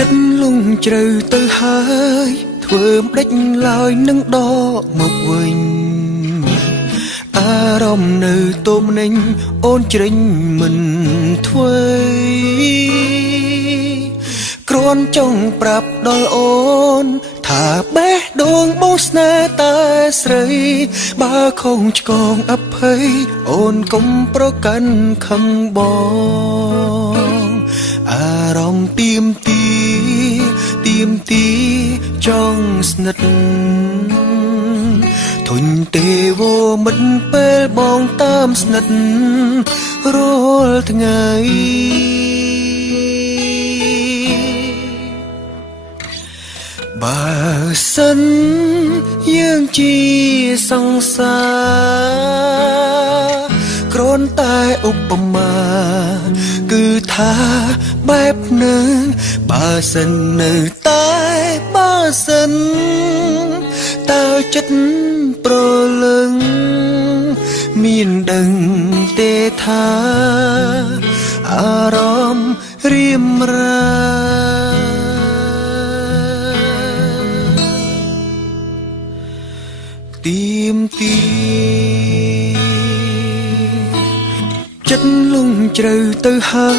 ចិត្តលងជ្រៅទៅហើយធ្វើម្ដេចឡើយនឹងដកមកវិញអារម្មណ៍នៅទុំនឹងអូនជ្រិញមិនធ្វើគ្រាន់ចង់ប្រាប់ដល់អូនថាបេះដូងបងស្នេហ៍តែស្រីបើខុសឆ្គងអភ័យអូនកុំប្រកាន់ខឹងបងអារម្មណ៍ទៀមទីចង់ស្និទ្ធធុញទេវមិនពេលបងតាមស្និទ្ធរាល់ថ្ងៃបើសិនយើងជាសង្សារគ្រាន់តែឧបមាគឺថាបែបនឹងបើសិននៅតែបើសិនតើចិត្តប្រលឹងមានដឹងទេថាអារម្មណ៍រៀមរាទៀមទីចិត្តលងជ្រៅទៅហើ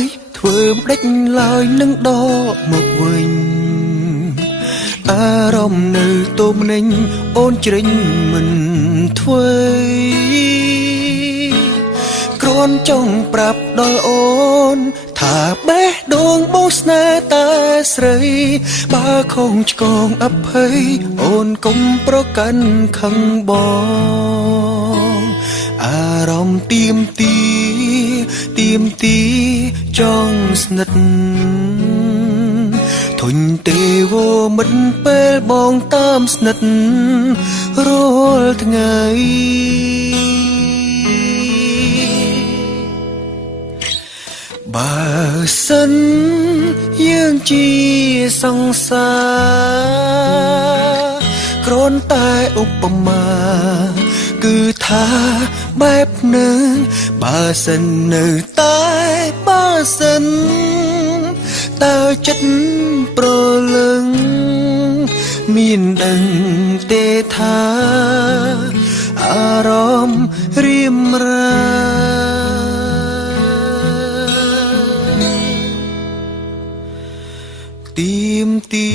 យធ្វើម្ដេចឡើយនឹងដកមកវិញអារម្មណ៍នៅទុំនឹងអូនជ្រិញមិនធ្វើគ្រាន់ចង់ប្រាប់ដល់អូនថាបេះដូងបងស្នេហ៍តែស្រីបើខុសឆ្គងអភ័យអូនកុំប្រកាន់ខឹងបងអារម្មណ៍ទៀមទីចង់ស្និទ្ធធុញទេវមិនពេលបងតាមស្និទ្ធរាល់ថ្ងៃបើសិនយើងជាសង្សារគ្រាន់តែឧបមាគឺថាបែបនឹងបើសិននៅតែបើសិនតើចិត្តប្រលឹងមានដឹងទេថាអារម្មណ៍រៀមរាទៀមទី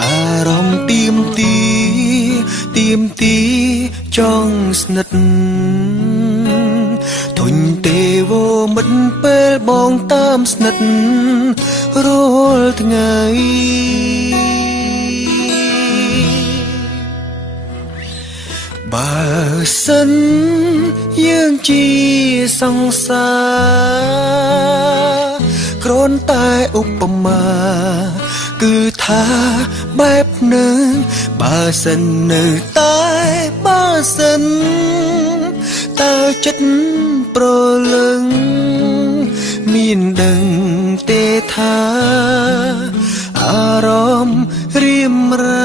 អារម្មណ៍ទៀមទីចង់ស្និទ្ធធុញទេវមិនពេលបងតាមស្និទ្ធរាល់ថ្ងៃបើសិនយើងជាសង្សារគ្រាន់តែឧបមាគឺថាបែបនឹងបើសិននៅតែបើសិនតើចិត្តប្រលឹងមានដឹងទេថាអារម្មណ៍រៀមរា